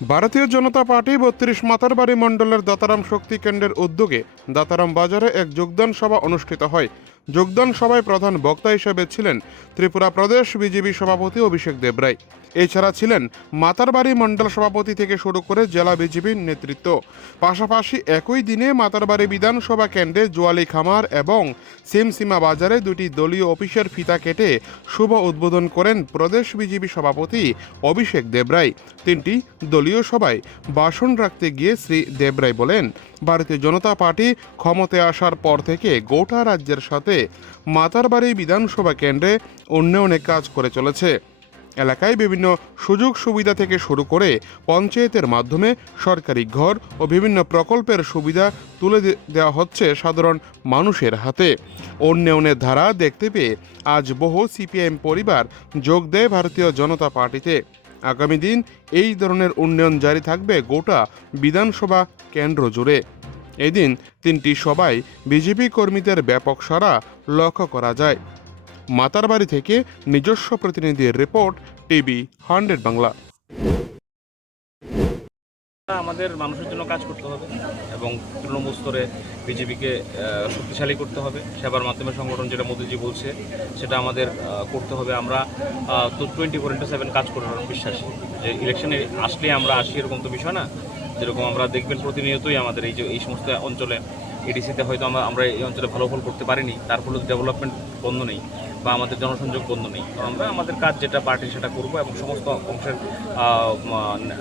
ভারতীয় জনতা পার্টি ৩২ মাতারবাড়ি মণ্ডলের দাতারাম শক্তি কেন্দ্রের উদ্যোগে দাতারাম বাজারে এক যোগদান সভা অনুষ্ঠিত হয়। যোগদান সভায় প্রধান বক্তা হিসেবে ছিলেন ত্রিপুরা প্রদেশ বিজেপি সভাপতি অভিষেক দেবরায়। এছাড়া ছিলেন মাতারবাড়ি মণ্ডল সভাপতি থেকে শুরু করে জেলা বিজেপির নেতৃত্ব। পাশাপাশি একই দিনে মাতারবাড়ি বিধানসভা কেন্দ্রে জোয়ালি খামার এবং সিমসিমা বাজারে দুটি দলীয় অফিসের ফিতা কেটে শুভ উদ্বোধন করেন প্রদেশ বিজেপি সভাপতি অভিষেক দেবরায়। তিনটি দলীয় সভায় ভাষণ রাখতে গিয়ে শ্রী দেবরায় বলেন, ভারতীয় জনতা পার্টি ক্ষমতায় আসার পর থেকে গোটা রাজ্যের সাথে মাতারবাড়ি বিধানসভা কেন্দ্রে উন্নয়নে কাজ করে চলেছে। এলাকায় বিভিন্ন সুযোগ সুবিধা থেকে শুরু করে পঞ্চায়েতের মাধ্যমে সরকারি ঘর ও বিভিন্ন প্রকল্পের সুবিধা তুলে দেওয়া হচ্ছে সাধারণ মানুষের হাতে। উন্নয়নের ধারা দেখতে পেয়ে আজ বহু সিপিআইএম পরিবার যোগ দেয় ভারতীয় জনতা পার্টিতে। আগামী দিন এই ধরনের উন্নয়ন জারি থাকবে গোটা বিধানসভা কেন্দ্র জুড়ে। এদিন তিনটি সভায় বিজেপি কর্মীদের ব্যাপক সাড়া লক্ষ্য করা যায়। মাতারবাড়ি থেকে নিজস্ব প্রতিনিধির রিপোর্ট, টিভি 100 বাংলা। আমাদের মানুষের জন্য কাজ করতে হবে এবং তৃণমূল স্তরে বিজেপিকে শক্তিশালী করতে হবে। সেবার মাধ্যমে সংগঠন যেটা মোদিজি বলছে সেটা আমাদের করতে হবে। আমরা তো 24/7 কাজ করার বিশ্বাসী, যে ইলেকশনে আসলে আমরা আসি এরকম তো বিষয় না। যেরকম আমরা দেখবেন প্রতিনিয়তই আমাদের এই সমস্ত অঞ্চলে এডিসিতে হয়তো আমরা এই অঞ্চলে ভালো ফল করতে পারিনি, তার ফলে ডেভেলপমেন্ট বন্ধ নেই বা আমাদের জনসংযোগ বন্ধ নেই। কারণ আমরা আমাদের কাজ যেটা পার্টি সেটা করবো এবং সমস্ত অংশের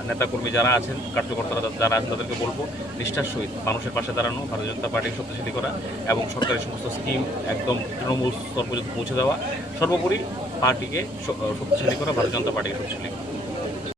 নেতাকর্মী যারা আছেন, কার্যকর্তারা যারা আছেন তাদেরকে বলবো নিষ্ঠার সহিত মানুষের পাশে দাঁড়ানো, ভারতীয় জনতা পার্টিকে শক্তিশালী করা এবং সরকারি সমস্ত স্কিম একদম তৃণমূল স্তর পর্যন্ত পৌঁছে দেওয়া। সর্বোপরি পার্টিকে শক্তিশালী করা, ভারতীয় জনতা পার্টিকে শক্তিশালী করা।